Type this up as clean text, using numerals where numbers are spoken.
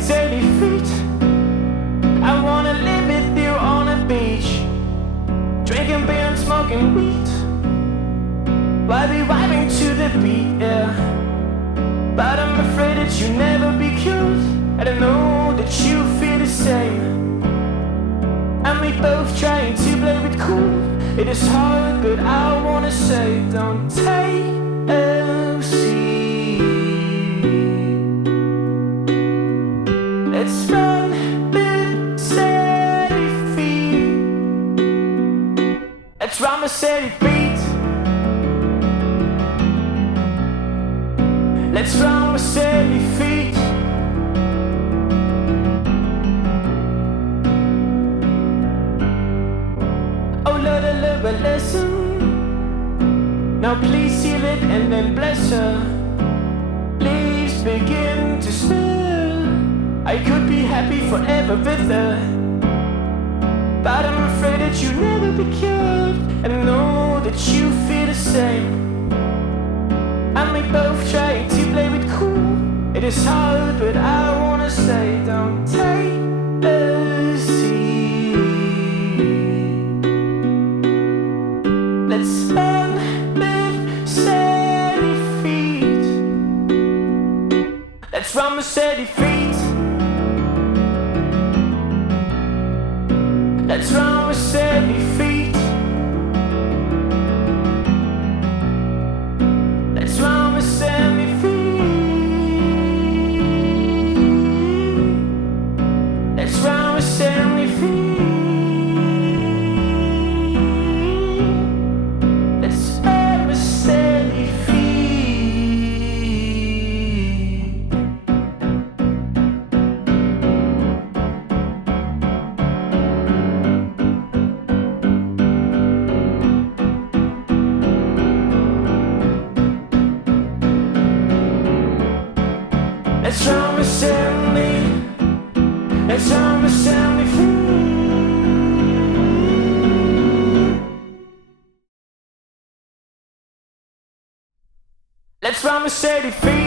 steady feet. I wanna live with you on a beach, drinking beer and smoking weed, while we vibing to the beat, yeah. But I'm afraid that you'll never be cured. I don't know that you feel the same. And we both trying to play with cool. It is hard, but I wanna say, don't take a seat. Let's run with steady feet. Let's run with steady feet. Let's run with steady feet. Oh Lord, I love a lesson. Now please seal it and then bless her. Please begin to smell. I could be happy forever with her, but I'm afraid that you'll never be cured. I know that you feel the same. And we both trying to play with cool. It is hard, but I wanna say, don't take a seat. Let's run with steady feet. Let's run with steady feet. Let's run with steady feet. Let's run with steady feet. Let's run with steady feet. Let's run with steady feet. Let's run with steady. Let's run with steady feet. Let's run with steady feet.